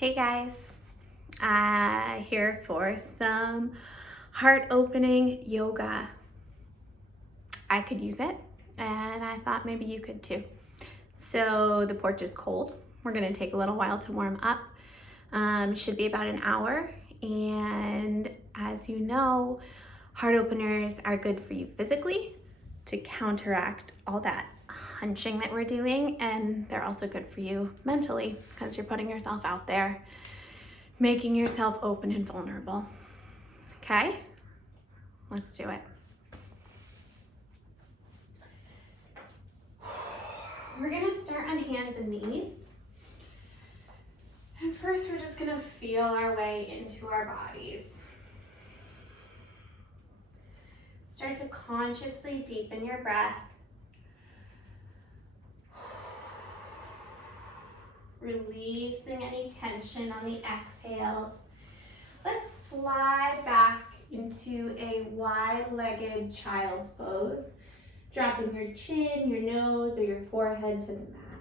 Hey guys, here for some heart opening yoga. I could use it and I thought maybe you could too. So the porch is cold. We're gonna take a little while to warm up. It should be about an hour, and as you know, heart openers are good for you physically to counteract all that hunching that we're doing, and they're also good for you mentally because you're putting yourself out there, making yourself open and vulnerable. Okay, let's do it. We're gonna start on hands and knees. And first we're just gonna feel our way into our bodies. Start to consciously deepen your breath. Releasing any tension on the exhales. Let's slide back into a wide-legged child's pose, dropping your chin, your nose, or your forehead to the mat.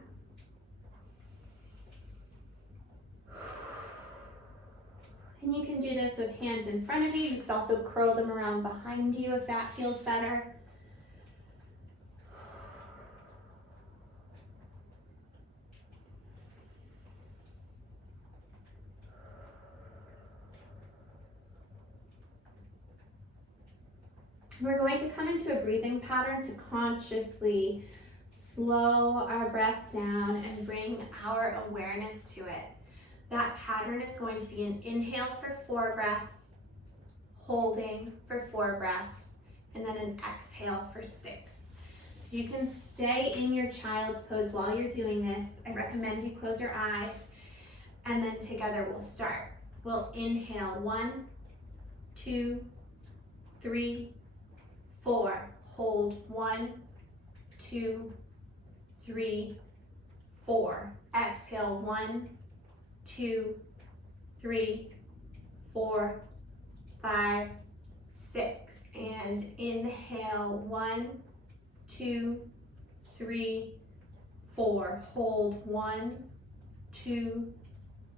And you can do this with hands in front of you. You could also curl them around behind you if that feels better. We're going to come into a breathing pattern to consciously slow our breath down and bring our awareness to it. That pattern is going to be an inhale for 4 breaths, holding for 4 breaths, and then an exhale for 6. So you can stay in your child's pose while you're doing this. I recommend you close your eyes, and then together we'll start. We'll inhale 1, 2, 3, 4. Hold 1, 2, 3, 4. Exhale 1, 2, 3, 4, 5, 6. And inhale 1, 2, 3, 4. Hold 1, 2,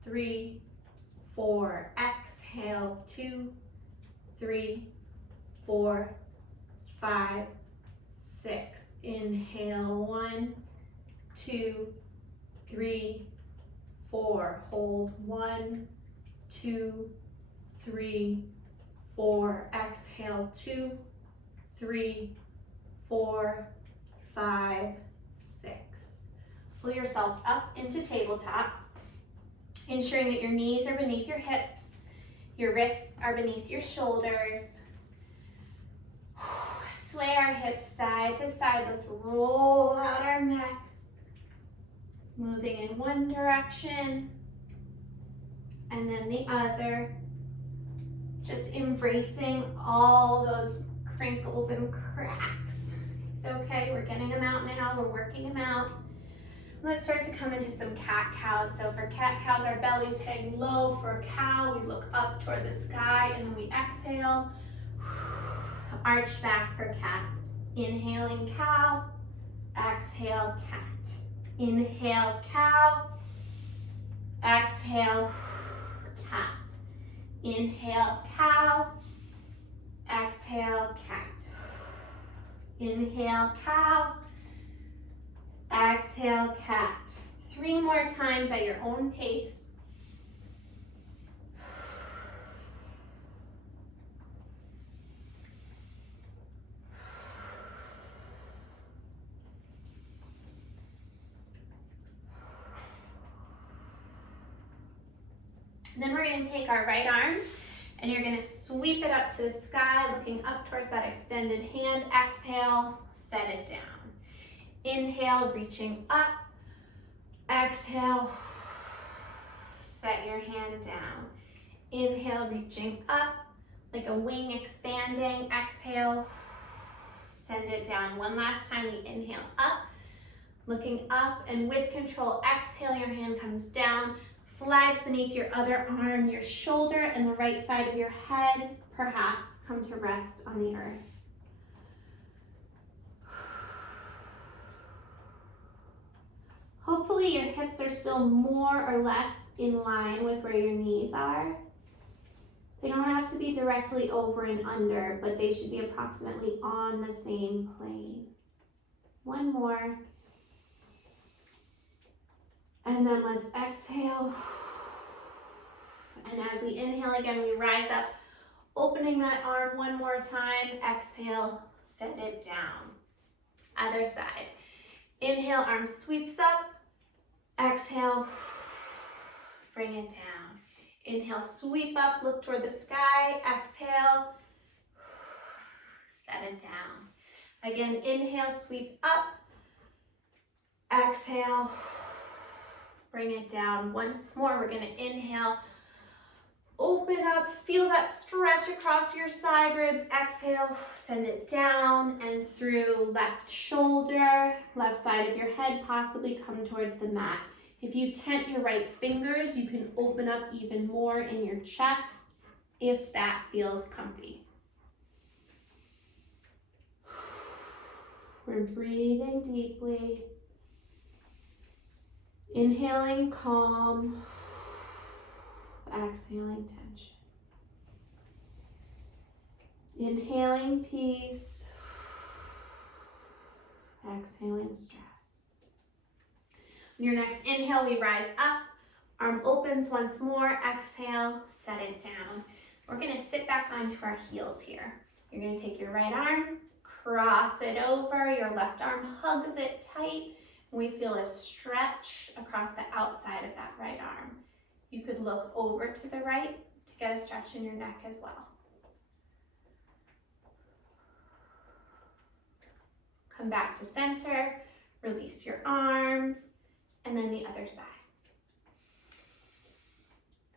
3, 4. Exhale 2, 3, 4, 5, 6. Inhale 1, 2, 3, 4. Hold 1, 2, 3, 4. Exhale 2, 3, 4, 5, 6. Pull yourself up into tabletop, ensuring that your knees are beneath your hips, your wrists are beneath your shoulders. Sway our hips side to side. Let's roll out our necks. Moving in one direction and then the other. Just embracing all those crinkles and cracks. It's okay, we're getting them out now, we're working them out. Let's start to come into some cat-cows. So for cat-cows, our bellies hang low. For a cow, we look up toward the sky, and then we exhale. Arch back for cat. Inhaling cow, exhale cat. Inhale cow, exhale cat. Inhale cow, exhale cat. Inhale cow, exhale cat. 3 more times at your own pace. Then we're going to take our right arm and you're going to sweep it up to the sky, looking up towards that extended hand. Exhale, set it down. Inhale, reaching up. Exhale, set your hand down. Inhale, reaching up, like a wing expanding. Exhale, send it down. One last time, we inhale up, looking up, and with control, exhale, your hand comes down, slides beneath your other arm, your shoulder, and the right side of your head, perhaps come to rest on the earth. Hopefully your hips are still more or less in line with where your knees are. They don't have to be directly over and under, but they should be approximately on the same plane. One more. And then let's exhale. And as we inhale again, we rise up, opening that arm one more time. Exhale, send it down. Other side. Inhale, arm sweeps up. Exhale, bring it down. Inhale, sweep up, look toward the sky. Exhale, set it down. Again, inhale, sweep up. Exhale, bring it down. Once more, we're gonna inhale, open up, feel that stretch across your side ribs. Exhale, send it down and through left shoulder, left side of your head, possibly come towards the mat. If you tent your right fingers, you can open up even more in your chest if that feels comfy. We're breathing deeply. Inhaling calm. Exhaling tension. Inhaling peace. Exhaling stress. On your next inhale, we rise up. Arm opens once more. Exhale, set it down. We're gonna sit back onto our heels here. You're gonna take your right arm, cross it over. Your left arm hugs it tight. We feel a stretch across the outside of that right arm. You could look over to the right to get a stretch in your neck as well. Come back to center, release your arms, and then the other side.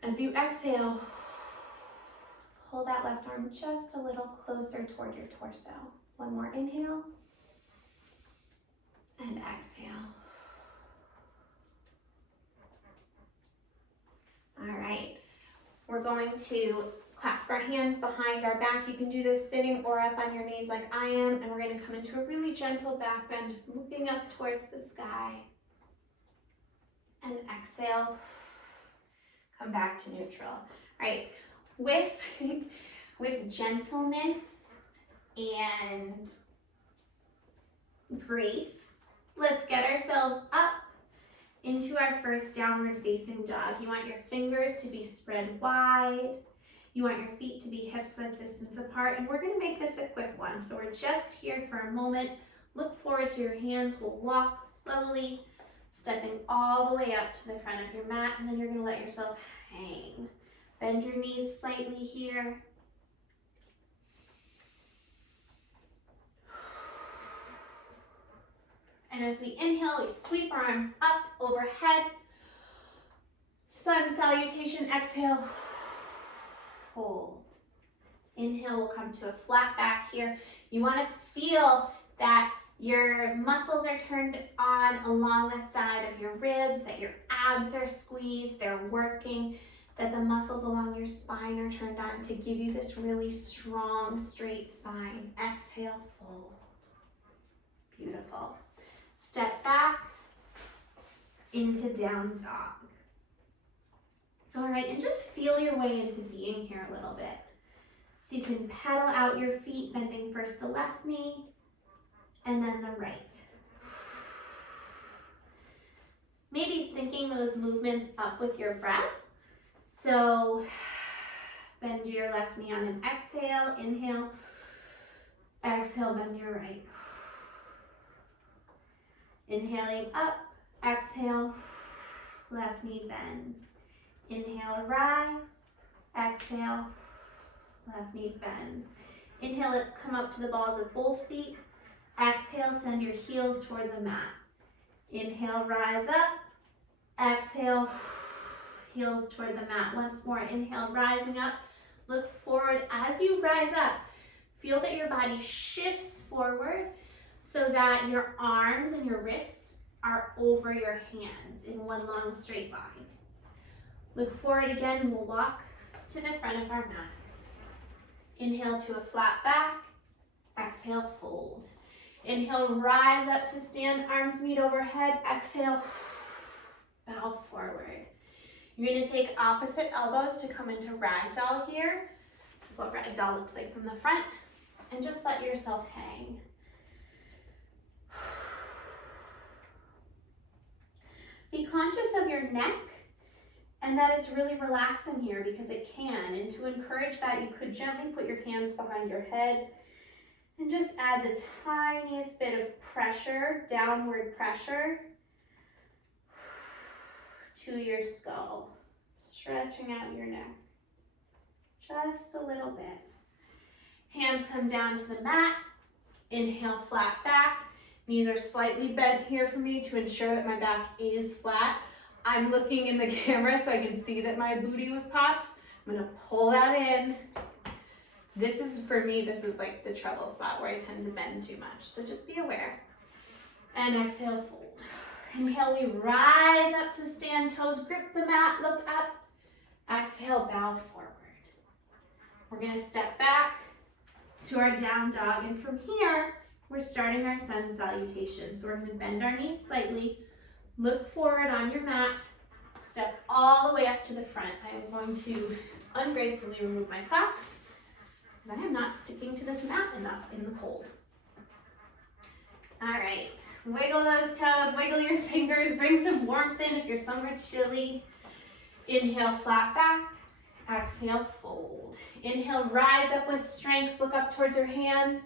As you exhale, pull that left arm just a little closer toward your torso. One more inhale, and exhale. All right, we're going to clasp our hands behind our back. You can do this sitting or up on your knees like I am, and we're gonna come into a really gentle back bend, just looking up towards the sky. And exhale, come back to neutral. All right, with gentleness and grace, let's get ourselves up into our first downward facing dog. You want your fingers to be spread wide. You want your feet to be hips width distance apart. And we're gonna make this a quick one. So we're just here for a moment. Look forward to your hands. We'll walk slowly, stepping all the way up to the front of your mat. And then you're gonna let yourself hang. Bend your knees slightly here. And as we inhale, we sweep our arms up overhead. Sun salutation, exhale, fold. Inhale, we'll come to a flat back here. You wanna feel that your muscles are turned on along the side of your ribs, that your abs are squeezed, they're working, that the muscles along your spine are turned on to give you this really strong, straight spine. Exhale, fold. Beautiful. Step back into down dog. All right, and just feel your way into being here a little bit. So you can pedal out your feet, bending first the left knee and then the right. Maybe syncing those movements up with your breath. So bend your left knee on an exhale, inhale, exhale, bend your right. Inhaling up, exhale, left knee bends. Inhale, rise, exhale, left knee bends. Inhale, let's come up to the balls of both feet. Exhale, send your heels toward the mat. Inhale, rise up, exhale, heels toward the mat. Once more, inhale, rising up. Look forward as you rise up. Feel that your body shifts forward so that your arms and your wrists are over your hands in one long straight line. Look forward again and we'll walk to the front of our mats. Inhale to a flat back, exhale, fold. Inhale, rise up to stand, arms meet overhead, exhale, bow forward. You're gonna take opposite elbows to come into Ragdoll here. This is what Ragdoll looks like from the front. And just let yourself hang. Be conscious of your neck and that it's really relaxing here because it can. And to encourage that, you could gently put your hands behind your head and just add the tiniest bit of pressure, downward pressure, to your skull, stretching out your neck, just a little bit. Hands come down to the mat, inhale, flat back. Knees are slightly bent here for me to ensure that my back is flat. I'm looking in the camera so I can see that my booty was popped. I'm gonna pull that in. This is, for me, this is like the trouble spot where I tend to bend too much, so just be aware. And exhale, fold. Inhale, we rise up to stand, toes grip the mat, look up. Exhale, bow forward. We're gonna step back to our down dog, and from here, we're starting our sun salutation. So we're gonna bend our knees slightly, look forward on your mat, step all the way up to the front. I am going to ungracefully remove my socks because I am not sticking to this mat enough in the cold. All right, wiggle those toes, wiggle your fingers, bring some warmth in if you're somewhere chilly. Inhale, flat back. Exhale, fold. Inhale, rise up with strength, look up towards your hands.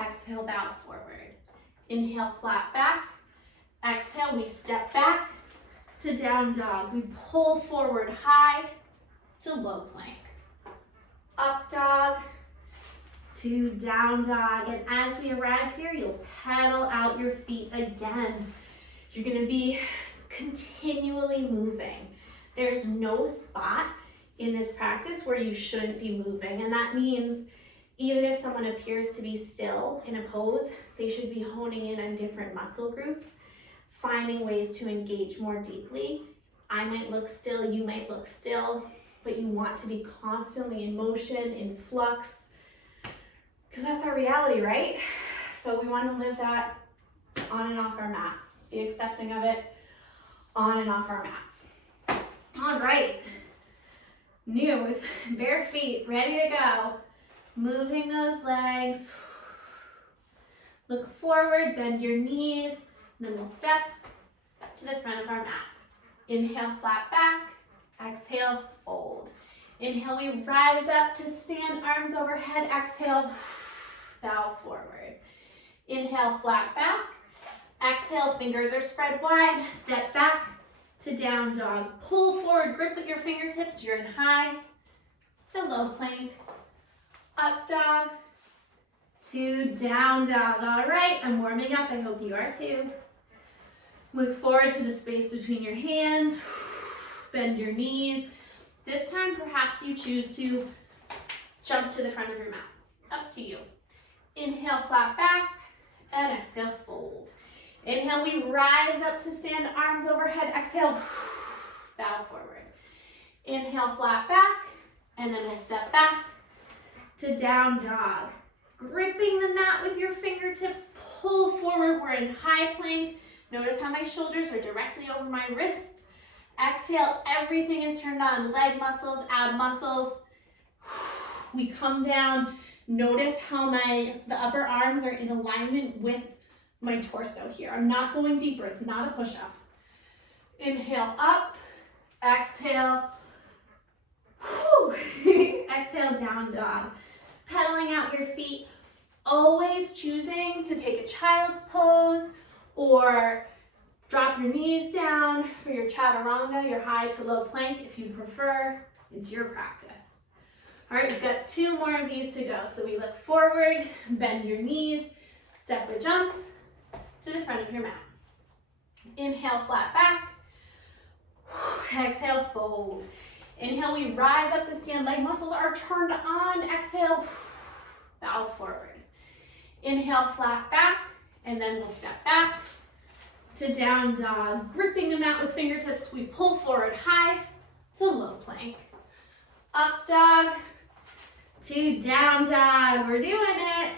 Exhale, bow forward. Inhale, flat back. Exhale, we step back to down dog. We pull forward high to low plank. Up dog to down dog. And as we arrive here, you'll pedal out your feet again. You're gonna be continually moving. There's no spot in this practice where you shouldn't be moving. And that means even if someone appears to be still in a pose, they should be honing in on different muscle groups, finding ways to engage more deeply. I might look still, you might look still, but you want to be constantly in motion, in flux, because that's our reality, right? So we want to live that on and off our mat, be accepting of it on and off our mats. All right. New with bare feet, ready to go. Moving those legs. Look forward, bend your knees, and then we'll step to the front of our mat. Inhale, flat back. Exhale, fold. Inhale, we rise up to stand, arms overhead. Exhale, bow forward. Inhale, flat back. Exhale, fingers are spread wide. Step back to down dog. Pull forward, grip with your fingertips. You're in high to low plank. Up dog to down dog. All right, I'm warming up. I hope you are too. Look forward to the space between your hands. Bend your knees. This time, perhaps you choose to jump to the front of your mat. Up to you. Inhale, flat back, and exhale, fold. Inhale, we rise up to stand, arms overhead. Exhale, bow forward. Inhale, flat back, and then we'll step back to down dog. Gripping the mat with your fingertips, pull forward. We're in high plank. Notice how my shoulders are directly over my wrists. Exhale, everything is turned on. Leg muscles, ab muscles. We come down. Notice how the upper arms are in alignment with my torso here. I'm not going deeper. It's not a push-up. Inhale up. Exhale. Exhale, down dog. Pedaling out your feet. Always choosing to take a child's pose or drop your knees down for your chaturanga, your high to low plank if you prefer. It's your practice. All right, we've got 2 more of these to go. So we look forward, bend your knees, step or jump to the front of your mat. Inhale, flat back. Exhale, fold. Inhale, we rise up to stand. Leg muscles are turned on. Exhale, bow forward. Inhale, flat back, and then we'll step back to down dog. Gripping the mat with fingertips, we pull forward high to low plank. Up dog to down dog. We're doing it.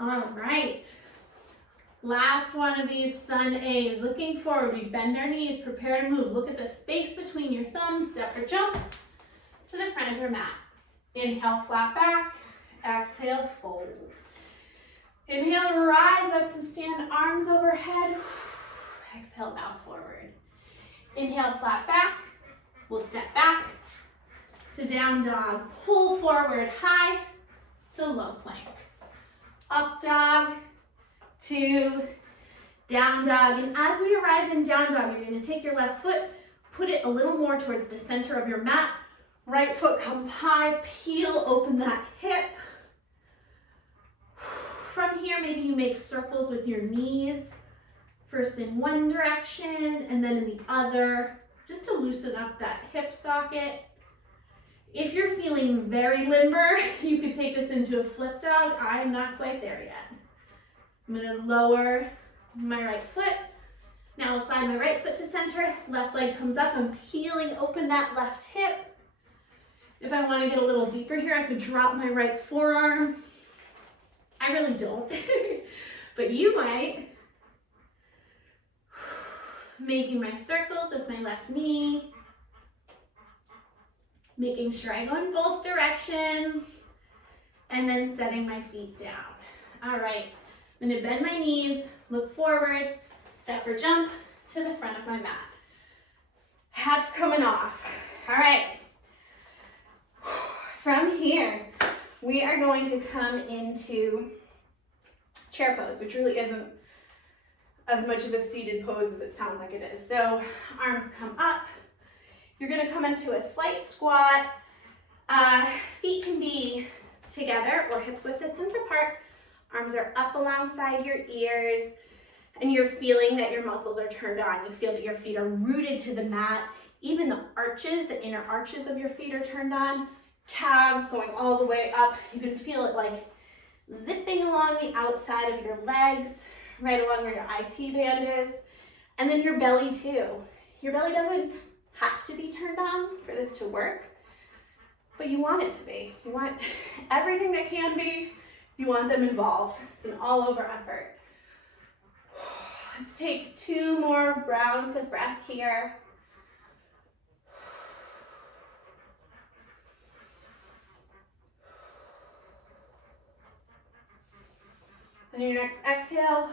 All right. Last one of these sun A's. Looking forward, we bend our knees, prepare to move. Look at the space between your thumbs, step or jump to the front of your mat. Inhale, flat back. Exhale, fold. Inhale, rise up to stand, arms overhead. Exhale, bow forward. Inhale, flat back. We'll step back to down dog. Pull forward, high to low plank. Up dog to down dog. And as we arrive in down dog, you're going to take your left foot, put it a little more towards the center of your mat. Right foot comes high, peel open that hip. From here, maybe you make circles with your knees, first in one direction and then in the other, just to loosen up that hip socket. If you're feeling very limber, you could take this into a flip dog. I'm not quite there yet. I'm gonna lower my right foot. Now I'll slide my right foot to center, left leg comes up, I'm peeling open that left hip. If I wanna get a little deeper here, I could drop my right forearm. I really don't, but you might. Making my circles with my left knee. Making sure I go in both directions. And then setting my feet down. All right, I'm gonna bend my knees, look forward, step or jump to the front of my mat. Hat's coming off. All right. From here, we are going to come into chair pose, which really isn't as much of a seated pose as it sounds like it is. So arms come up. You're gonna come into a slight squat. Feet can be together or hips width distance apart. Arms are up alongside your ears, and you're feeling that your muscles are turned on. You feel that your feet are rooted to the mat. Even the arches, the inner arches of your feet are turned on. Calves going all the way up. You can feel it like zipping along the outside of your legs, right along where your IT band is. And then your belly too. Your belly doesn't have to be turned on for this to work, but you want it to be. You want everything that can be, you want them involved. It's an all-over effort. Let's take 2 more rounds of breath here. And your next exhale,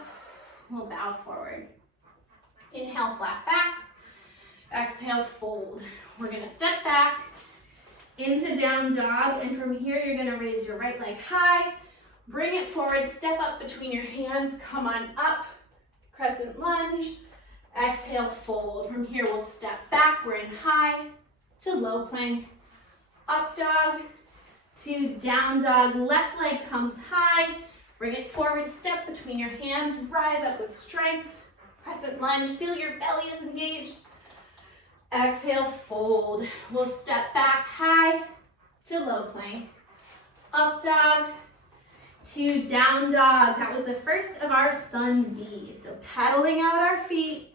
we'll bow forward. Inhale, flat back. Exhale, fold. We're gonna step back into down dog, and from here you're gonna raise your right leg high, bring it forward, step up between your hands, come on up, crescent lunge. Exhale, fold. From here we'll step back, we're in high to low plank, up dog to down dog. Left leg comes high, bring it forward, step between your hands, rise up with strength, crescent lunge, feel your belly is engaged. Exhale, fold. We'll step back high to low plank, up dog to down dog. That was the first of our sun V's. So paddling out our feet,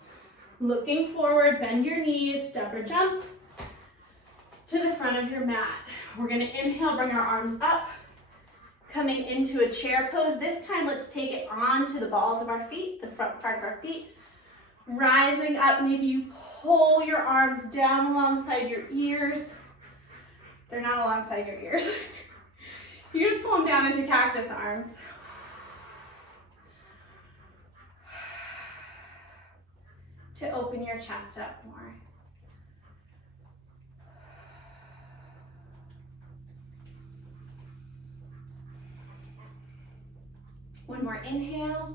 looking forward, bend your knees, step or jump to the front of your mat. We're gonna inhale, bring our arms up, coming into a chair pose. This time, let's take it onto the balls of our feet, the front part of our feet. Rising up, maybe you pull your arms down alongside your ears. They're not alongside your ears. You just pull them down into cactus arms. To open your chest up more. One more inhale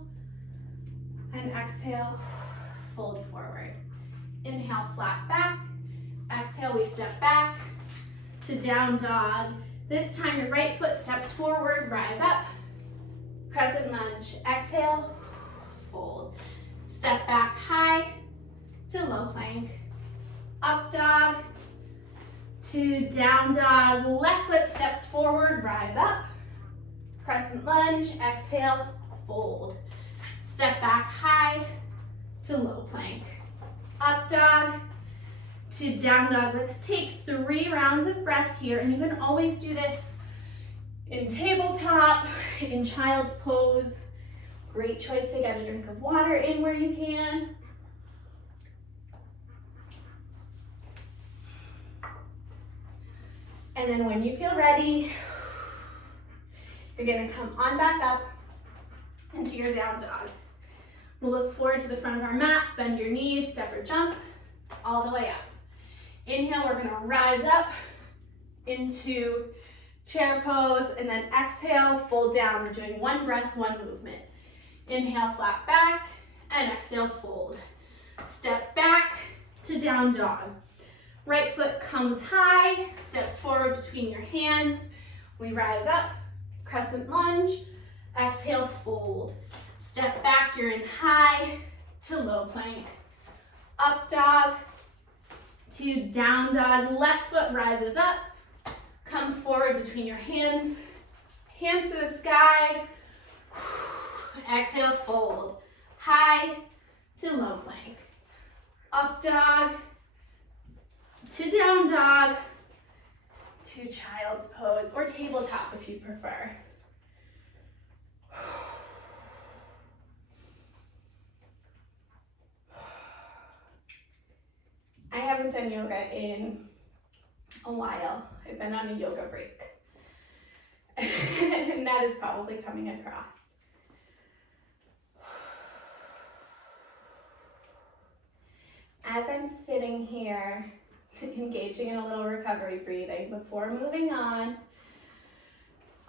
and exhale, fold forward. Inhale, flat back. Exhale, we step back to down dog. This time your right foot steps forward, rise up, crescent lunge. Exhale, fold. Step back high to low plank, up dog to down dog. Left foot steps forward, rise up, crescent lunge. Exhale, fold. Step back high to low plank, up dog to down dog. Let's take 3 rounds of breath here, and you can always do this in tabletop, in child's pose, Great choice to get a drink of water in where you can. And then when you feel ready, you're gonna come on back up into your down dog. We'll look forward to the front of our mat, bend your knees, step or jump, all the way up. Inhale, we're gonna rise up into chair pose, and then exhale, fold down. We're doing one breath, one movement. Inhale, flat back, and exhale, fold. Step back to down dog. Right foot comes high, steps forward between your hands. We rise up, crescent lunge, exhale, fold. Step back, you're in high to low plank. Up dog to down dog. Left foot rises up, comes forward between your hands. Hands to the sky. Exhale, fold. High to low plank. Up dog to down dog to child's pose or tabletop if you prefer. I haven't done yoga in a while. I've been on a yoga break. And that is probably coming across. As I'm sitting here, engaging in a little recovery breathing before moving on,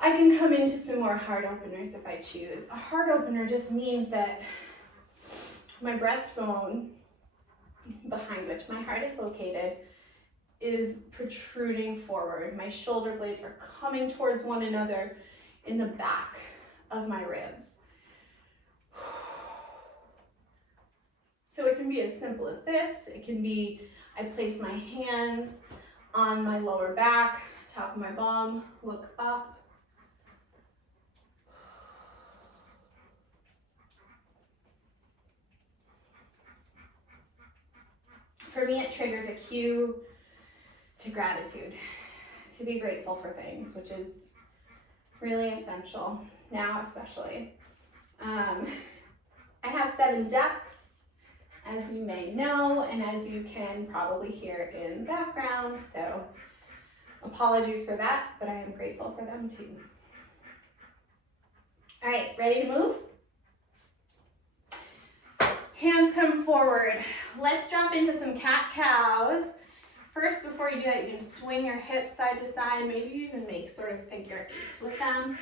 I can come into some more heart openers if I choose. A heart opener just means that my breastbone, behind which my heart is located, is protruding forward. My shoulder blades are coming towards one another in the back of my ribs. So it can be as simple as this. It can be, I place my hands on my lower back, top of my bum, look up. For me, it triggers a cue to gratitude, to be grateful for things, which is really essential now, especially. I have 7 ducks, as you may know, and as you can probably hear in the background, so apologies for that, but I am grateful for them too. All right, ready to move? Hands come forward. Let's drop into some cat-cows. First, before you do that, you can swing your hips side to side. Maybe you even make sort of figure eights with them.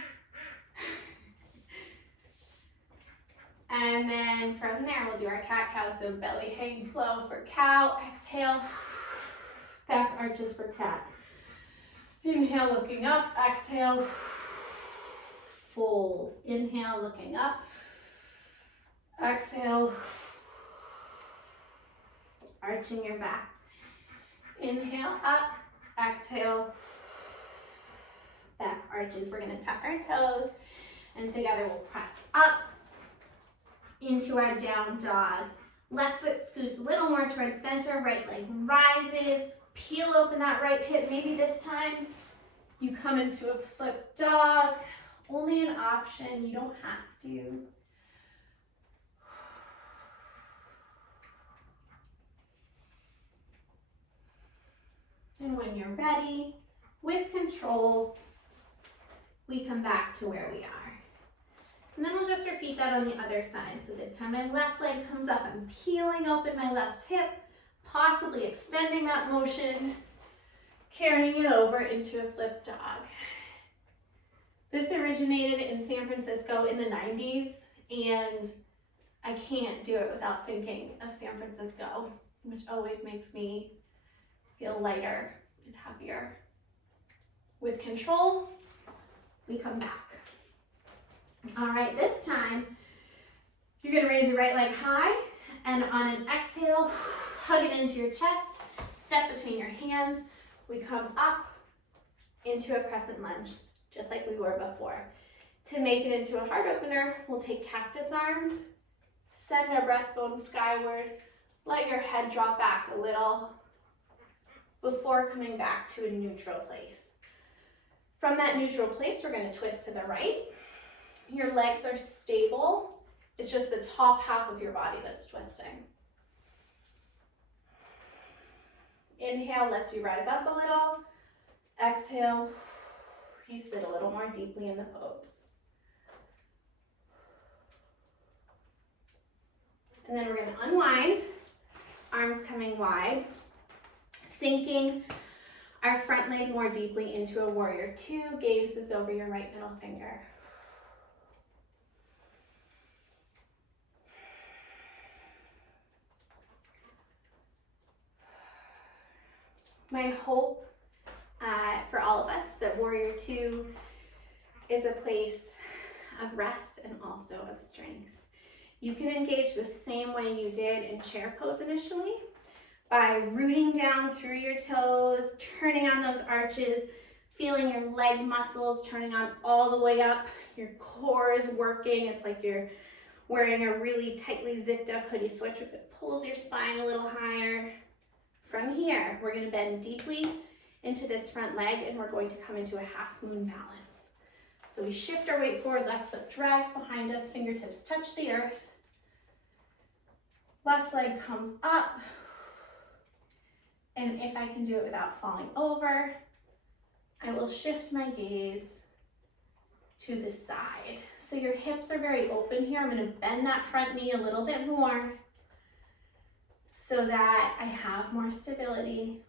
And then from there, we'll do our cat-cow. So belly hangs low for cow. Exhale. Back arches for cat. Inhale, looking up. Exhale. Fold. Inhale, looking up. Exhale. Arching your back. Inhale, up. Exhale. Back arches. We're going to tuck our toes. And together we'll press up into our down dog. Left foot scoots a little more towards center. Right leg rises. Peel open that right hip. Maybe this time you come into a flip dog. Only an option. You don't have to. And when you're ready, with control, we come back to where we are. And then we'll just repeat that on the other side. So this time my left leg comes up. I'm peeling open my left hip, possibly extending that motion, carrying it over into a flip dog. This originated in San Francisco in the 90s, and I can't do it without thinking of San Francisco, which always makes me feel lighter and happier. With control, we come back. All right, this time, you're gonna raise your right leg high, and on an exhale, hug it into your chest, step between your hands. We come up into a crescent lunge, just like we were before. To make it into a heart opener, we'll take cactus arms, send our breastbone skyward, let your head drop back a little before coming back to a neutral place. From that neutral place, we're going to twist to the right. Your legs are stable It's just the top half of your body that's twisting. Inhale lets you rise up a little. Exhale, you sit a little more deeply in the pose. And then we're going to unwind, arms coming wide, sinking our front leg more deeply into a warrior two, gazes over your right middle finger. My hope for all of us is that warrior two is a place of rest and also of strength. You can engage the same way you did in chair pose initially by rooting down through your toes, turning on those arches, feeling your leg muscles turning on all the way up. Your core is working. It's like you're wearing a really tightly zipped up hoodie sweatshirt that pulls your spine a little higher. From here, we're going to bend deeply into this front leg and we're going to come into a half moon balance. So we shift our weight forward, left foot drags behind us, fingertips touch the earth. Left leg comes up. And if I can do it without falling over, I will shift my gaze to the side. So your hips are very open here. I'm going to bend that front knee a little bit more so that I have more stability.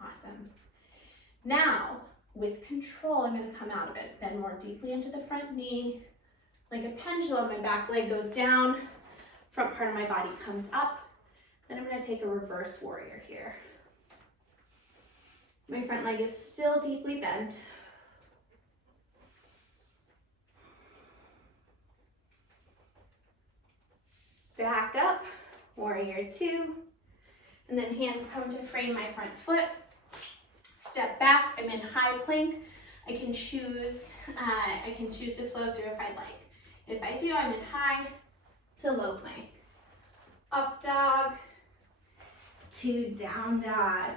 Awesome. Now, with control, I'm going to come out of it. Bend more deeply into the front knee. Like a pendulum, my back leg goes down, front part of my body comes up. Then I'm going to take a reverse warrior here. My front leg is still deeply bent. Back up, warrior two. And then hands come to frame my front foot. Step back, I'm in high plank. I can choose to flow through if I like. If I do, I'm in high to low plank. Up dog to down dog.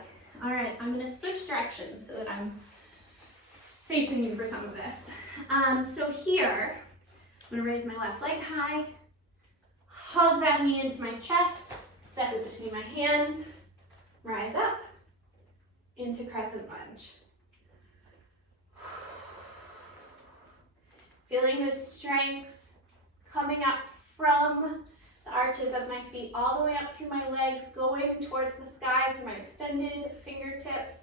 All right, I'm gonna switch directions so that I'm facing you for some of this. So here, I'm gonna raise my left leg high, hug that knee into my chest, step it between my hands, rise up into Crescent Lunge. Feeling the strength coming up from the arches of my feet all the way up through my legs, going towards the sky through my extended fingertips.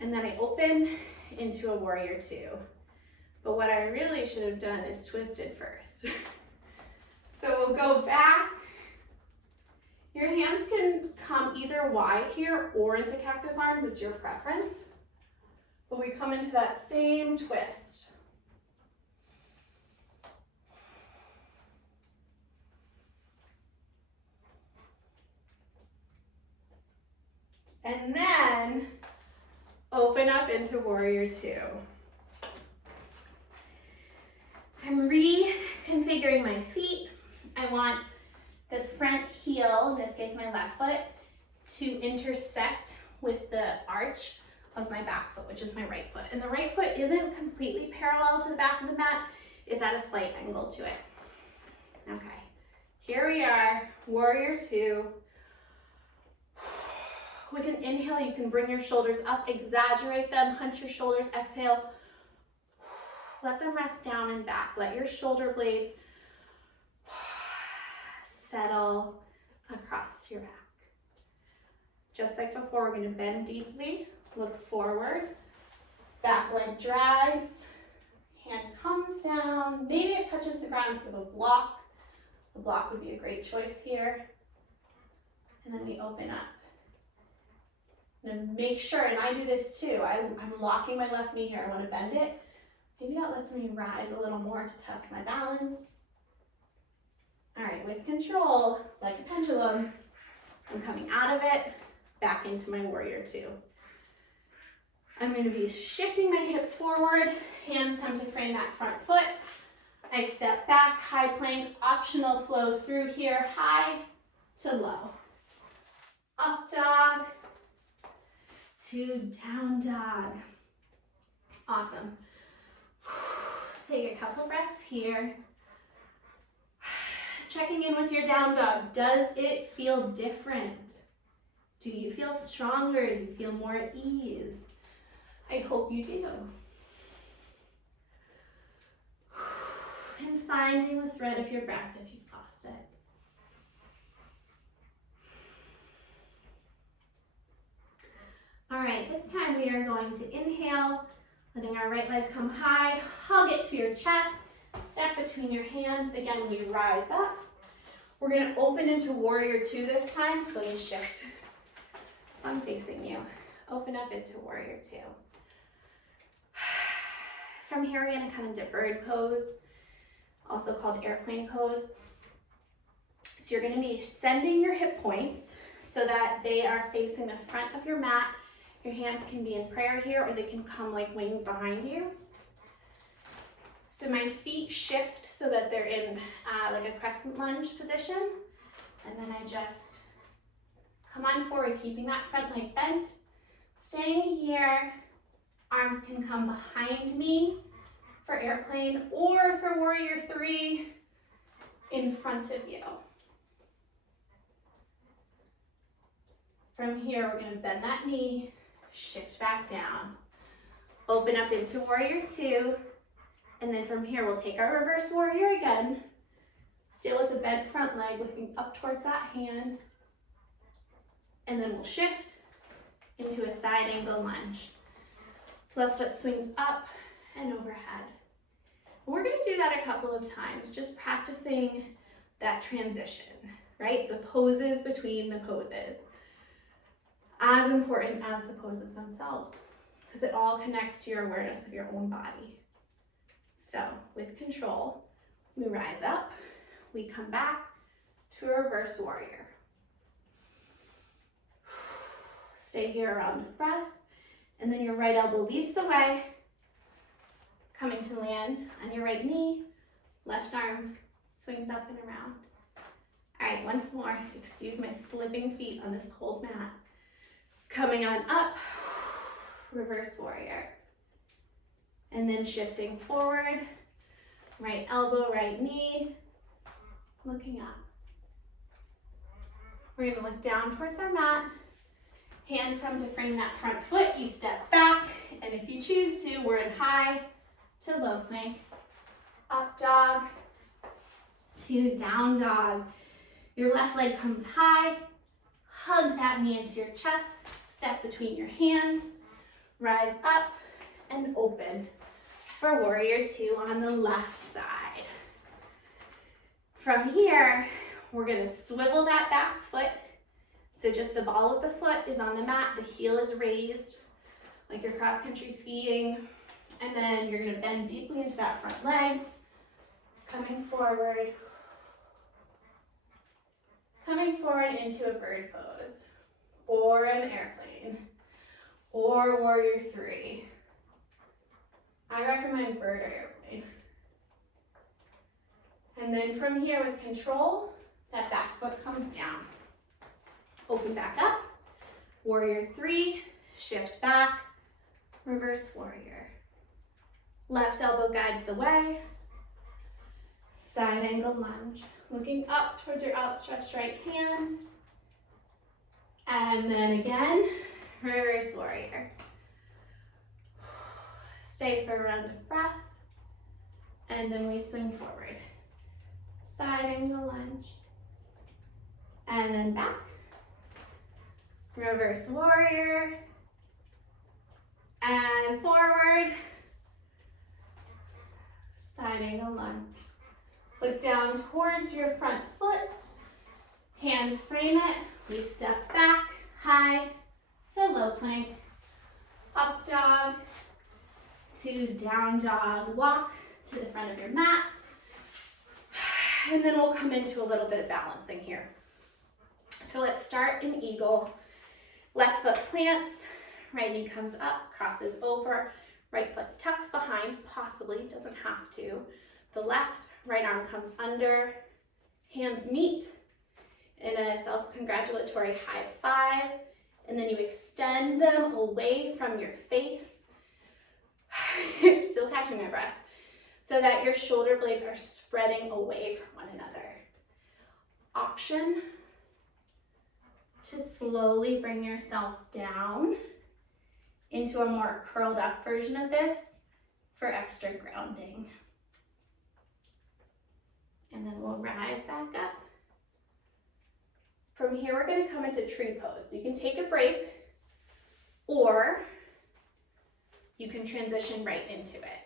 And then I open into a warrior two. But what I really should have done is twisted first. So we'll go back. Your hands can come either wide here or into cactus arms, it's your preference. But we come into that same twist. And then open up into warrior two. I'm reconfiguring my feet. I want the front heel, in this case my left foot, to intersect with the arch of my back foot, which is my right foot. And the right foot isn't completely parallel to the back of the mat, it's at a slight angle to it. Okay, here we are, warrior two. With an inhale, you can bring your shoulders up, exaggerate them, hunch your shoulders, exhale. Let them rest down and back. Let your shoulder blades settle across your back. Just like before, we're going to bend deeply, look forward, back leg drags, hand comes down, maybe it touches the ground with a block. The block would be a great choice here. And then we open up. And make sure, and I do this too, I'm locking my left knee here, I want to bend it. Maybe that lets me rise a little more to test my balance. All right, with control, like a pendulum, I'm coming out of it, back into my warrior two. I'm going to be shifting my hips forward, hands come to frame that front foot. I step back, high plank, optional flow through here, high to low. Up dog to down dog. Awesome. take a couple breaths here. Checking in with your down dog. Does it feel different? Do you feel stronger? Do you feel more at ease? I hope you do. And finding the thread of your breath if you've lost it. All right, this time we are going to inhale, letting our right leg come high, hug it to your chest, step between your hands. Again, we rise up. We're gonna open into warrior two this time, so you shift. So I'm facing you. Open up into warrior two. From here, we're gonna come into bird pose, also called airplane pose. So you're gonna be sending your hip points so that they are facing the front of your mat. Your hands can be in prayer here, or they can come like wings behind you. So my feet shift so that they're in like a crescent lunge position. And then I just come on forward, keeping that front leg bent. Staying here, arms can come behind me for airplane, or for warrior three, in front of you. From here, we're gonna bend that knee, shift back down, open up into warrior two, and then from here, we'll take our reverse warrior again, still with the bent front leg, looking up towards that hand, and then we'll shift into a side angle lunge. Left foot swings up and overhead. We're gonna do that a couple of times, just practicing that transition, right? The poses between the poses. As important as the poses themselves, because it all connects to your awareness of your own body. So with control, we rise up, we come back to a reverse warrior. Stay here, a round of breath, and then your right elbow leads the way, coming to land on your right knee, left arm swings up and around. All right, once more, excuse my slipping feet on this cold mat. Coming on up, reverse warrior. And then shifting forward, right elbow, right knee, looking up. We're gonna look down towards our mat. Hands come to frame that front foot, you step back, and if you choose to, we're in high to low plank, up dog to down dog. Your left leg comes high, hug that knee into your chest, step between your hands, rise up and open for warrior two on the left side. From here, we're gonna swivel that back foot. So just the ball of the foot is on the mat, the heel is raised, like you're cross-country skiing. And then you're gonna bend deeply into that front leg, coming forward into a bird pose, or an airplane, or warrior three. I recommend bird or airplane. And then from here with control, that back foot comes down. Open back up, warrior three, shift back, reverse warrior. Left elbow guides the way, side angle lunge. Looking up towards your outstretched right hand. And then again, reverse warrior. Stay for a round of breath. And then we swing forward. Side angle lunge. And then back. Reverse warrior. And forward. Side angle lunge. Look down towards your front foot. Hands frame it. We step back, high to low plank. Up dog to down dog. Walk to the front of your mat. And then we'll come into a little bit of balancing here. So let's start in eagle. Left foot plants, right knee comes up, crosses over, right foot tucks behind, possibly, doesn't have to. The left, right arm comes under, hands meet in a self-congratulatory high five, and then you extend them away from your face. Still catching my breath. so that your shoulder blades are spreading away from one another. Option to slowly bring yourself down into a more curled up version of this for extra grounding. And then we'll rise back up. From here, we're going to come into tree pose. So you can take a break, or you can transition right into it.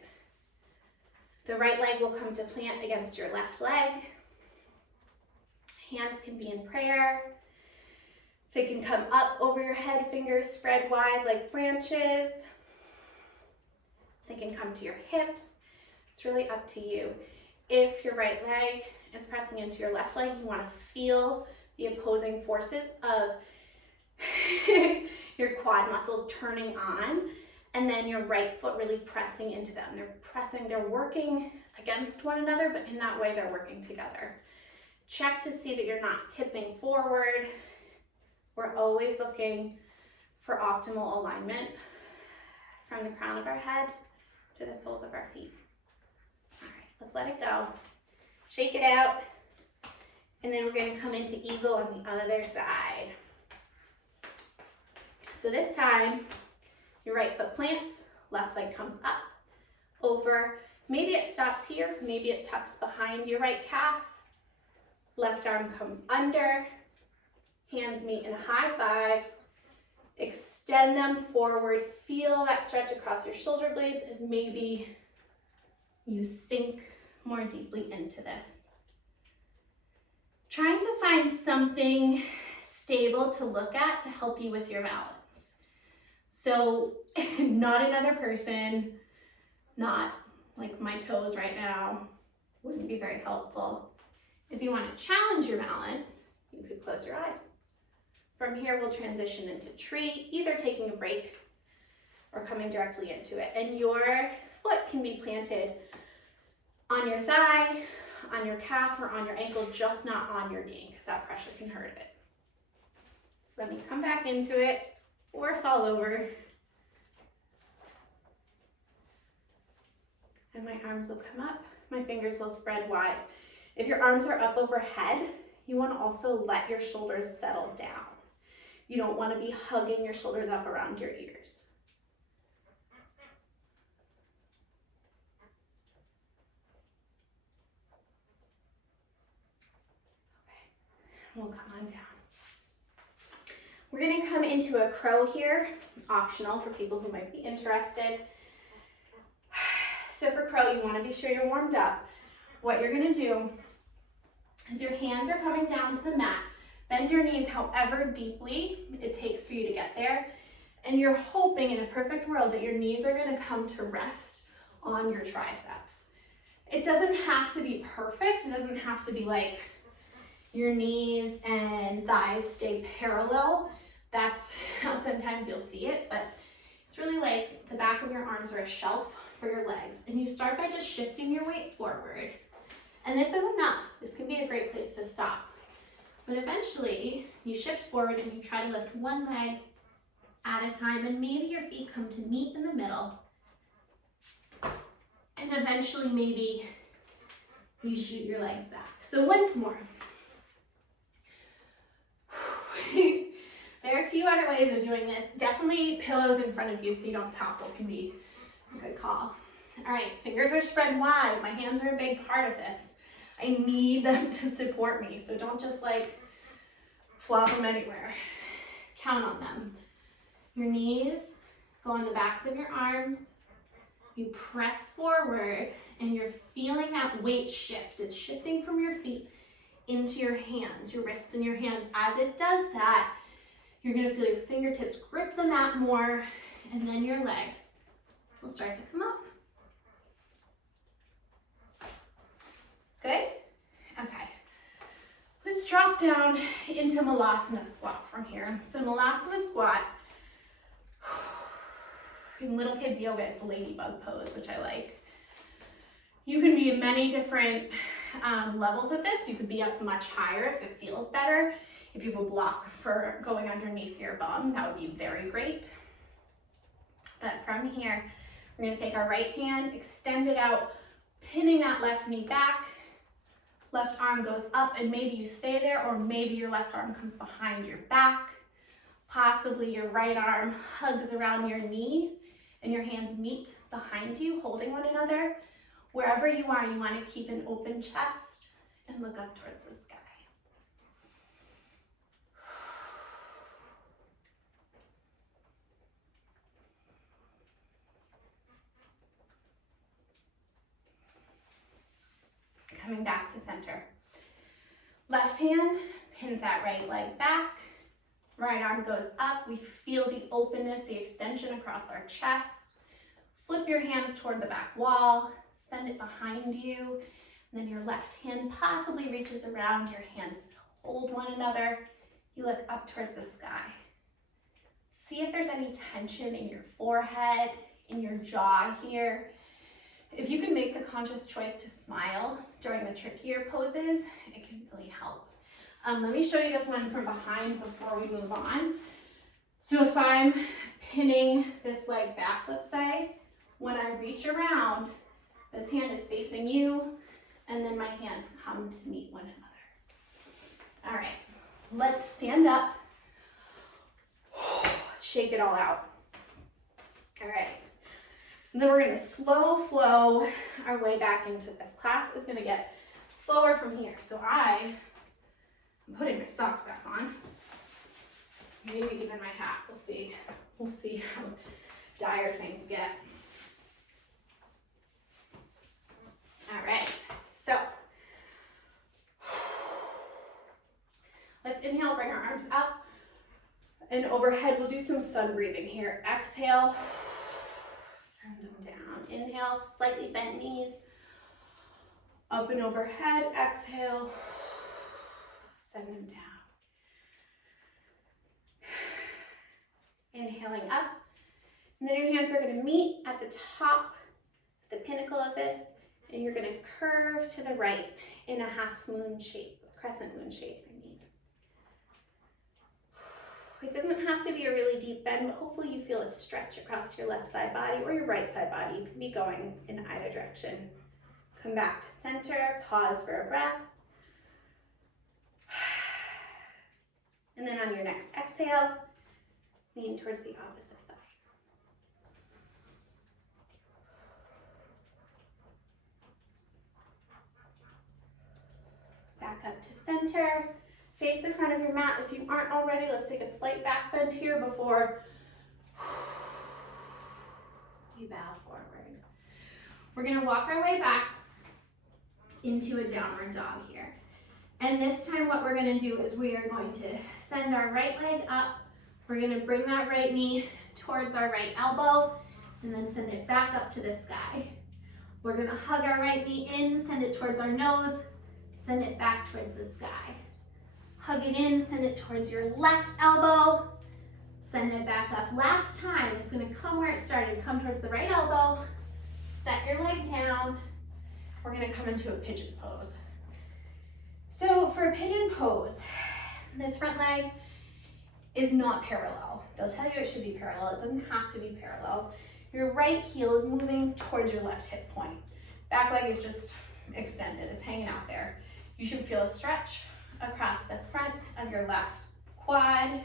The right leg will come to plant against your left leg. Hands can be in prayer. They can come up over your head, fingers spread wide like branches. They can come to your hips. It's really up to you. If your right leg is pressing into your left leg, you want to feel the opposing forces of your quad muscles turning on, and then your right foot really pressing into them. They're working against one another, but in that way they're working together. Check to see that you're not tipping forward. We're always looking for optimal alignment from the crown of our head to the soles of our feet. All right, let's let it go. Shake it out. And then we're going to come into eagle on the other side. So this time, your right foot plants, left leg comes up, over. Maybe it stops here, maybe it tucks behind your right calf. Left arm comes under, hands meet in a high five. Extend them forward, feel that stretch across your shoulder blades, and maybe you sink more deeply into this. Trying to find something stable to look at to help you with your balance. So not another person, not like my toes right now, wouldn't be very helpful. If you want to challenge your balance, you could close your eyes. From here, we'll transition into tree, either taking a break or coming directly into it. And your foot can be planted on your thigh, on your calf, or on your ankle, just not on your knee, because that pressure can hurt it. So let me come back into it or fall over. And my arms will come up, my fingers will spread wide. If your arms are up overhead, you want to also let your shoulders settle down. You don't want to be hugging your shoulders up around your ears. We'll come on down. We're going to come into a crow here, optional for people who might be interested. So for crow, you want to be sure you're warmed up. What you're going to do is your hands are coming down to the mat. Bend your knees however deeply it takes for you to get there. And you're hoping in a perfect world that your knees are going to come to rest on your triceps. It doesn't have to be perfect. It doesn't have to be like your knees and thighs stay parallel. That's how sometimes you'll see it, but it's really like the back of your arms are a shelf for your legs. And you start by just shifting your weight forward. And this is enough. This can be a great place to stop. But eventually you shift forward and you try to lift one leg at a time, and maybe your feet come to meet in the middle. And eventually maybe you shoot your legs back. So once more. There are a few other ways of doing this. Definitely pillows in front of you so you don't topple can be a good call. All right, fingers are spread wide. My hands are a big part of this. I need them to support me, so don't just like flop them anywhere. Count on them. Your knees go on the backs of your arms. You press forward and you're feeling that weight shift. It's shifting from your feet into your hands, your wrists and your hands. As it does that, you're gonna feel your fingertips grip the mat more, and then your legs will start to come up. Good? Okay. Let's drop down into Melasma Squat from here. So Melasma Squat, in little kids yoga, it's ladybug pose, which I like. You can be in many different levels of this. You could be up much higher if it feels better. If you have a block for going underneath your bum, that would be very great. But from here, we're gonna take our right hand, extend it out, pinning that left knee back. Left arm goes up and maybe you stay there, or maybe your left arm comes behind your back. Possibly your right arm hugs around your knee and your hands meet behind you, holding one another. Wherever you are, you want to keep an open chest and look up towards the sky. Coming back to center. Left hand pins that right leg back. Right arm goes up. We feel the openness, the extension across our chest. Flip your hands toward the back wall. Send it behind you. And then your left hand possibly reaches around. Your hands hold one another. You look up towards the sky. See if there's any tension in your forehead, in your jaw here. If you can make the conscious choice to smile during the trickier poses, it can really help. Let me show you this one from behind before we move on. So if I'm pinning this leg back, let's say, when I reach around, this hand is facing you, and then my hands come to meet one another. All right, let's stand up. Shake it all out. All right. And then we're going to slow flow our way back into this. Class is going to get slower from here. So I'm putting my socks back on. Maybe even my hat. We'll see. We'll see how dire things get. All right. So let's inhale, bring our arms up and overhead. We'll do some sun breathing here. Exhale. Send them down. Inhale, slightly bent knees. Up and overhead. Exhale. Send them down. Inhaling up. And then your hands are going to meet at the top, the pinnacle of this, and you're going to curve to the right in a half moon shape, crescent moon shape, I mean. It doesn't have to be a really deep bend, but hopefully you feel a stretch across your left side body or your right side body. You can be going in either direction. Come back to center, pause for a breath. And then on your next exhale, lean towards the opposite side. Back up to center. Face the front of your mat. If you aren't already, let's take a slight back bend here before you bow forward. We're going to walk our way back into a downward dog here. And this time what we're going to do is we are going to send our right leg up. We're going to bring that right knee towards our right elbow and then send it back up to the sky. We're going to hug our right knee in, send it towards our nose, send it back towards the sky. Hug it in, send it towards your left elbow, send it back up. Last time, it's going to come where it started. Come towards the right elbow, set your leg down. We're going to come into a pigeon pose. So for a pigeon pose, this front leg is not parallel. They'll tell you it should be parallel. It doesn't have to be parallel. Your right heel is moving towards your left hip point. Back leg is just extended. It's hanging out there. You should feel a stretch across the front of your left quad.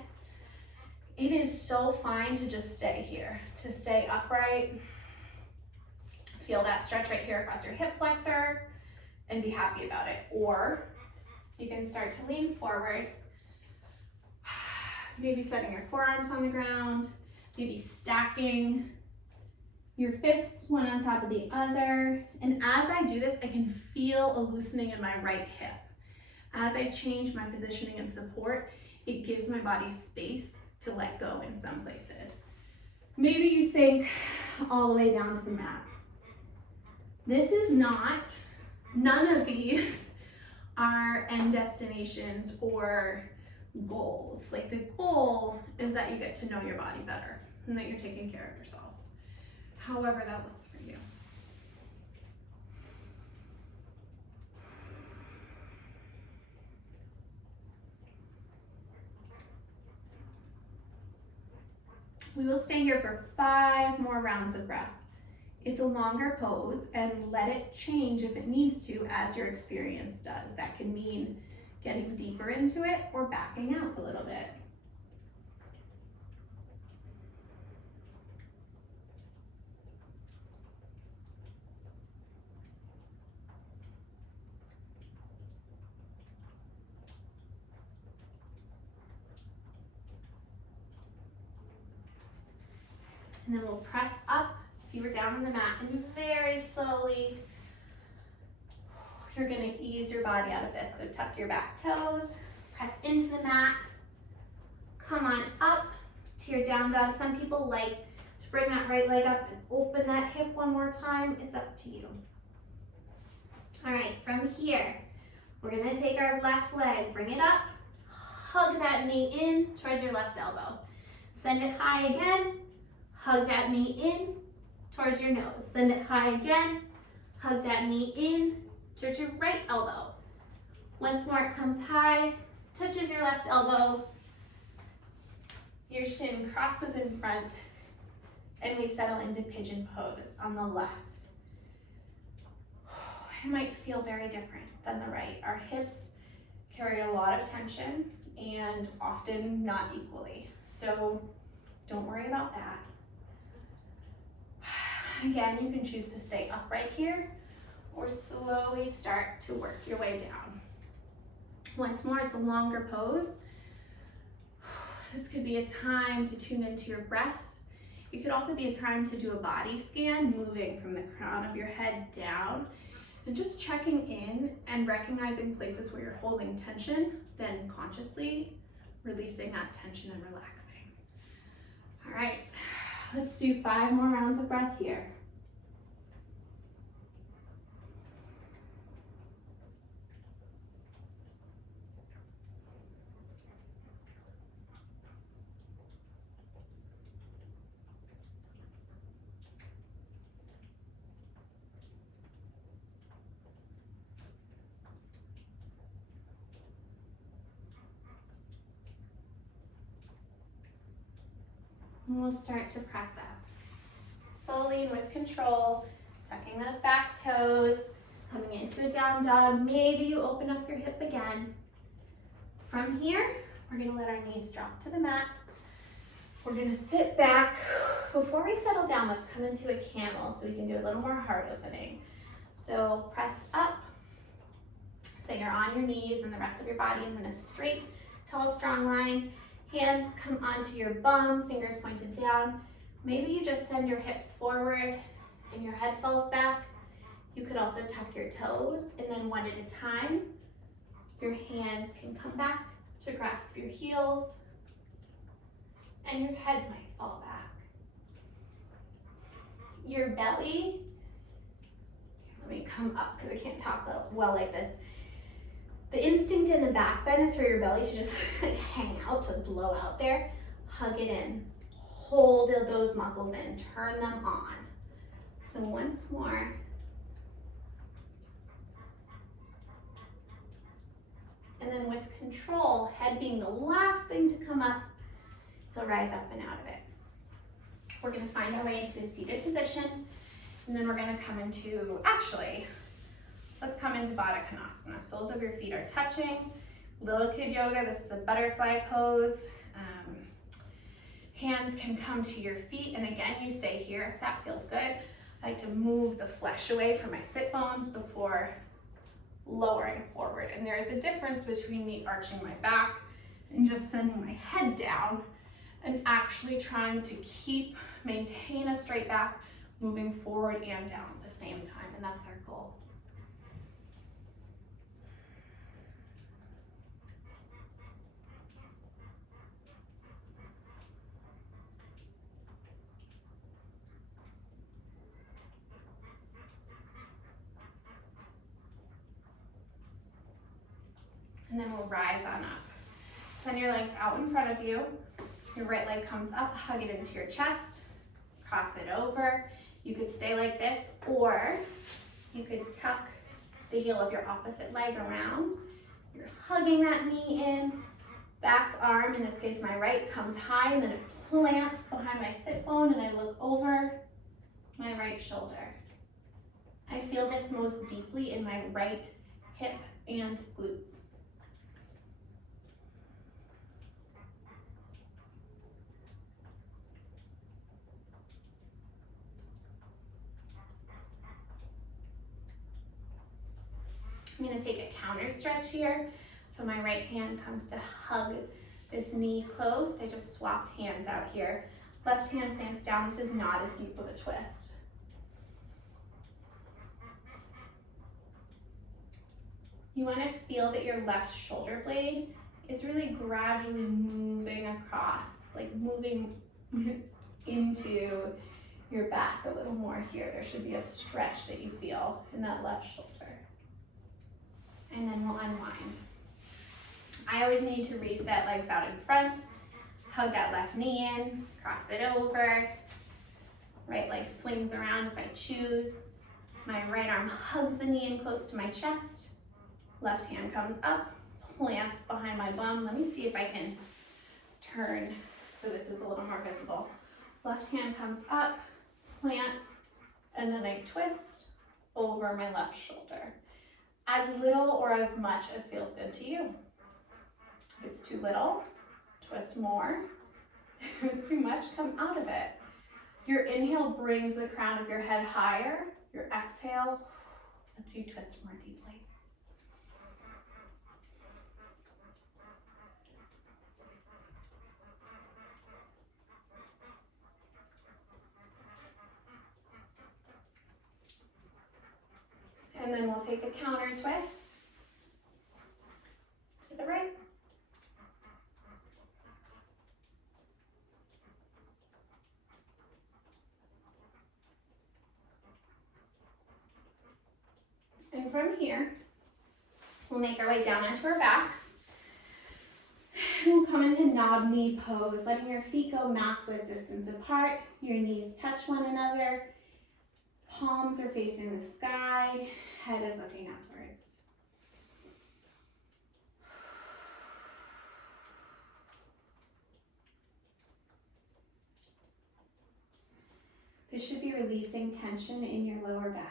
It is so fine to just stay here, to stay upright. Feel that stretch right here across your hip flexor and be happy about it. Or you can start to lean forward, maybe setting your forearms on the ground, maybe stacking your fists one on top of the other. And as I do this, I can feel a loosening in my right hip. As I change my positioning and support, it gives my body space to let go in some places. Maybe you sink all the way down to the mat. This is not, none of these are end destinations or goals. Like, the goal is that you get to know your body better and that you're taking care of yourself, however that looks for you. We will stay here for 5 more rounds of breath. It's a longer pose, and let it change if it needs to as your experience does. That can mean getting deeper into it or backing out a little bit. And then we'll press up if you were down on the mat, and very slowly you're gonna ease your body out of this. So tuck your back toes, press into the mat, come on up to your down dog. Some people like to bring that right leg up and open that hip one more time. It's up to you. All right, from here, we're gonna take our left leg, bring it up, hug that knee in towards your left elbow. Send it high again, hug that knee in towards your nose. Send it high again, hug that knee in towards your right elbow. Once more, it comes high, touches your left elbow, your shin crosses in front, and we settle into pigeon pose on the left. It might feel very different than the right. Our hips carry a lot of tension and often not equally. So don't worry about that. Again, you can choose to stay upright here or slowly start to work your way down. Once more, it's a longer pose. This could be a time to tune into your breath. It could also be a time to do a body scan, moving from the crown of your head down and just checking in and recognizing places where you're holding tension, then consciously releasing that tension and relaxing. All right, let's do 5 more rounds of breath here. And we'll start to press up. Slowly and with control, tucking those back toes, coming into a down dog. Maybe you open up your hip again. From here, we're gonna let our knees drop to the mat. We're gonna sit back. Before we settle down, let's come into a camel so we can do a little more heart opening. So press up. So you're on your knees and the rest of your body is in a straight, tall, strong line. Hands come onto your bum, fingers pointed down. Maybe you just send your hips forward and your head falls back. You could also tuck your toes, and then one at a time, your hands can come back to grasp your heels, and your head might fall back. Your belly, let me come up because I can't talk well like this. The instinct in the back bend is for your belly to just like hang out, to blow out there. Hug it in, hold those muscles in, turn them on. So once more. And then with control, head being the last thing to come up, you'll rise up and out of it. We're gonna find our way into a seated position, and then we're gonna come into, let's come into Baddha Konasana. Soles of your feet are touching. Little kid yoga, this is a butterfly pose. Hands can come to your feet, and again, you stay here if that feels good. I like to move the flesh away from my sit bones before lowering forward. And there is a difference between me arching my back and just sending my head down and actually trying to maintain a straight back, moving forward and down at the same time, and that's our goal. And then we'll rise on up. Send your legs out in front of you. Your right leg comes up, hug it into your chest, cross it over. You could stay like this, or you could tuck the heel of your opposite leg around. You're hugging that knee in, back arm, in this case my right, comes high and then it plants behind my sit bone and I look over. my right shoulder. I feel this most deeply in my right hip and glutes. I'm going to take a counter stretch here. So my right hand comes to hug this knee close. I just swapped hands out here. Left hand plants down. This is not as deep of a twist. You want to feel that your left shoulder blade is really gradually moving across, like moving into your back a little more here. There should be a stretch that you feel in that left shoulder. And then we'll unwind. I always need to reset legs out in front, hug that left knee in, cross it over. Right leg swings around if I choose. My right arm hugs the knee in close to my chest. Left hand comes up, plants behind my bum. Let me see if I can turn so this is a little more visible. Left hand comes up, plants, and then I twist over my left shoulder. As little or as much as feels good to you. If it's too little, twist more. If it's too much, come out of it. Your inhale brings the crown of your head higher. Your exhale lets you twist more deeply. And then we'll take a counter twist to the right. And from here, we'll make our way down onto our backs. We'll come into knob knee pose, letting your feet go max width distance apart. Your knees touch one another. Palms are facing the sky. Head is looking upwards. This should be releasing tension in your lower back.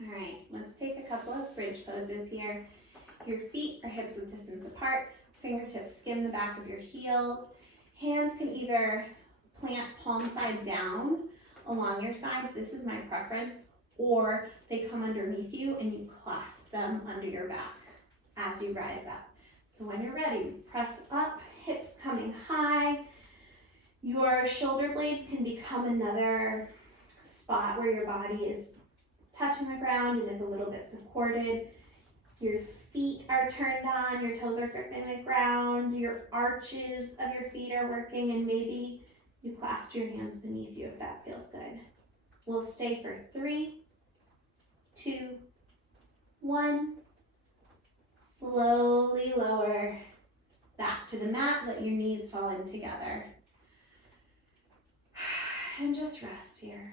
All right, let's take a couple of bridge poses here. Your feet are hips width distance apart. Fingertips skim the back of your heels. Hands can either plant palm side down along your sides. This is my preference. Or they come underneath you and you clasp them under your back as you rise up. So when you're ready, press up, hips coming high. Your shoulder blades can become another spot where your body is touching the ground and is a little bit supported. Your feet are turned on, your toes are gripping the ground, your arches of your feet are working, and maybe you clasp your hands beneath you if that feels good. We'll stay for 3, 2, 1. Slowly lower back to the mat, let your knees fall in together. And just rest here.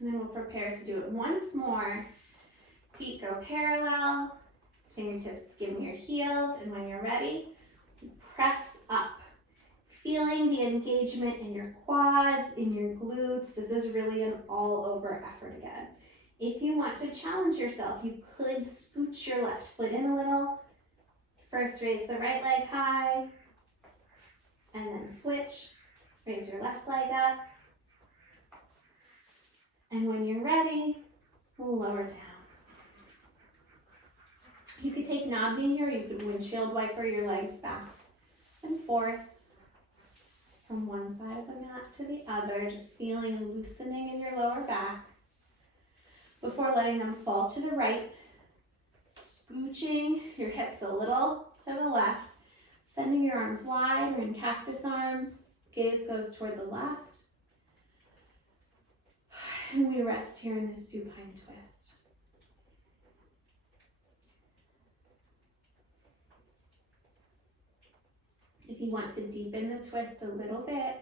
And then we'll prepare to do it once more. Feet go parallel, fingertips skim your heels, and when you're ready, press up. Feeling the engagement in your quads, in your glutes. This is really an all-over effort again. If you want to challenge yourself, you could scooch your left foot in a little. First, raise the right leg high, and then switch. Raise your left leg up. And when you're ready, lower down. You could take knob knee here, you could windshield wiper your legs back and forth from one side of the mat to the other, just feeling a loosening in your lower back before letting them fall to the right, scooching your hips a little to the left, sending your arms wide or in cactus arms, gaze goes toward the left. And we rest here in this supine twist. If you want to deepen the twist a little bit,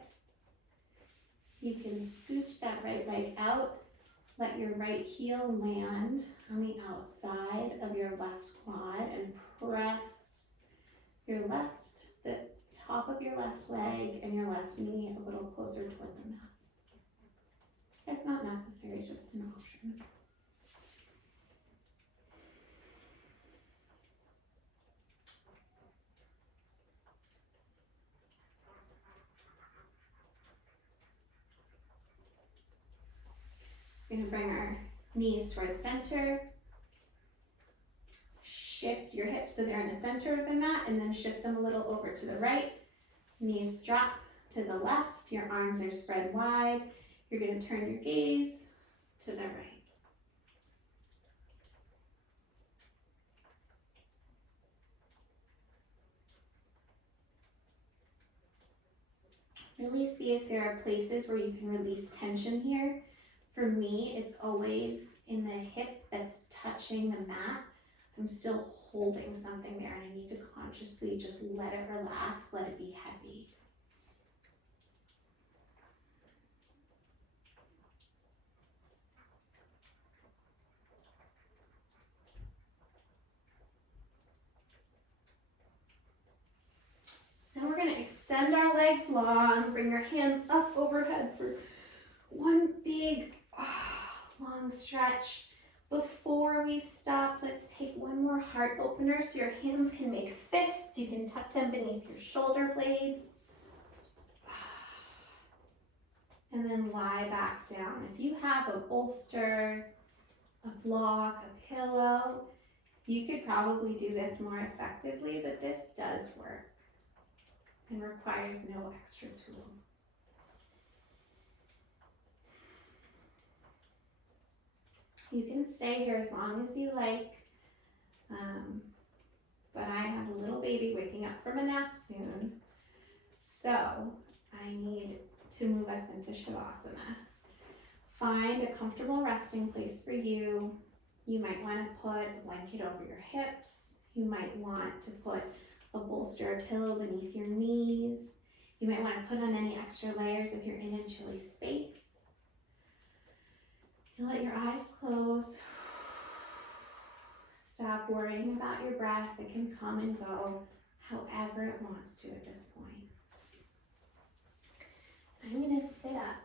You can scooch that right leg out. Let your right heel land on the outside of your left quad and press your the top of your left leg and your left knee a little closer toward the mat. It's not necessary, it's just an option. We're going to bring our knees towards center. Shift your hips so they're in the center of the mat, and then shift them a little over to the right. Knees drop to the left. Your arms are spread wide. You're going to turn your gaze to the right. Really see if there are places where you can release tension here. For me, it's always in the hip that's touching the mat. I'm still holding something there and I need to consciously just let it relax, let it be heavy. Now we're going to extend our legs long, bring your hands up overhead for one big long stretch. Before we stop, let's take one more heart opener so your hands can make fists. You can tuck them beneath your shoulder blades. And then lie back down. If you have a bolster, a block, a pillow, you could probably do this more effectively, but this does work and requires no extra tools. You can stay here as long as you like, but I have a little baby waking up from a nap soon, so I need to move us into Shavasana. Find a comfortable resting place for you. You might want to put a blanket over your hips. You might want to put a bolster or pillow beneath your knees. You might want to put on any extra layers if you're in a chilly space. You let your eyes close. Stop worrying about your breath. It can come and go however it wants to at this point. I'm going to sit up,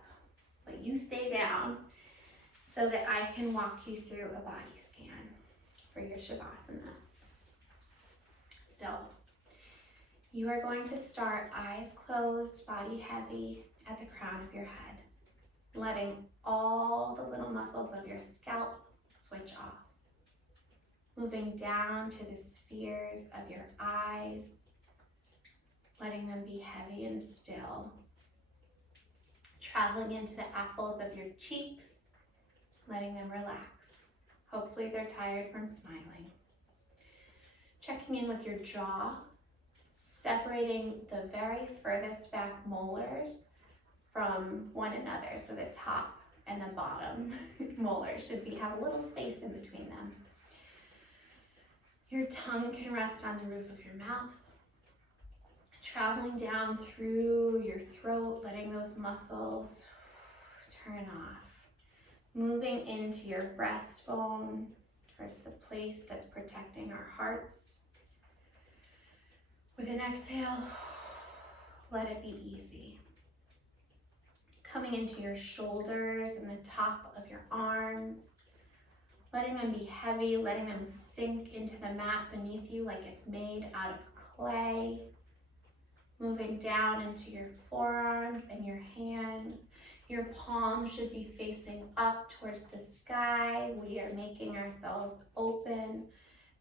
but you stay down so that I can walk you through a body scan for your Shavasana. So, you are going to start eyes closed, body heavy at the crown of your head, letting all the little muscles of your scalp switch off. Moving down to the spheres of your eyes, letting them be heavy and still. Traveling into the apples of your cheeks, letting them relax. Hopefully they're tired from smiling. Checking in with your jaw, separating the very furthest back molars from one another, so the top and the bottom molars should have a little space in between them. Your tongue can rest on the roof of your mouth, traveling down through your throat, letting those muscles turn off. Moving into your breastbone, towards the place that's protecting our hearts. With an exhale, let it be easy. Coming into your shoulders and the top of your arms, letting them be heavy, letting them sink into the mat beneath you like it's made out of clay. Moving down into your forearms and your hands. Your palms should be facing up towards the sky. We are making ourselves open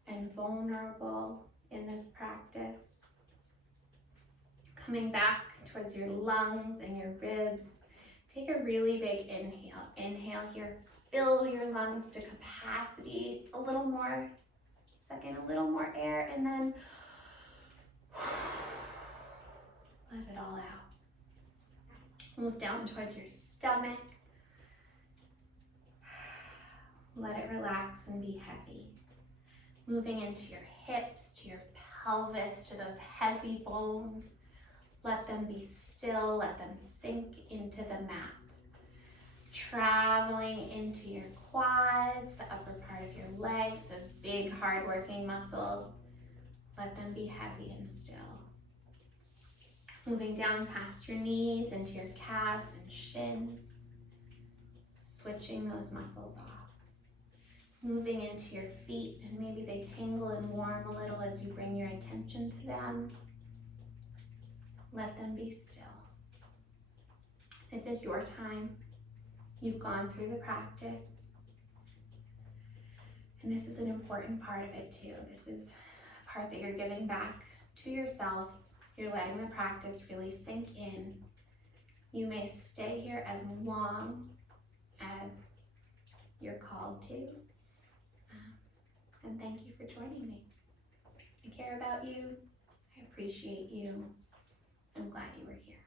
and vulnerable in this practice. Coming back towards your lungs and your ribs. Take a really big inhale. Inhale here, fill your lungs to capacity. A little more, second, a little more air, and then let it all out. Move down towards your stomach. Let it relax and be heavy. Moving into your hips, to your pelvis, to those heavy bones. Let them be still, let them sink into the mat. Traveling into your quads, the upper part of your legs, those big hard-working muscles. Let them be heavy and still. Moving down past your knees into your calves and shins. Switching those muscles off. Moving into your feet, and maybe they tingle and warm a little as you bring your attention to them. Let them be still. This is your time. You've gone through the practice. And this is an important part of it too. This is a part that you're giving back to yourself. You're letting the practice really sink in. You may stay here as long as you're called to. And thank you for joining me. I care about you. I appreciate you. I'm glad you were here.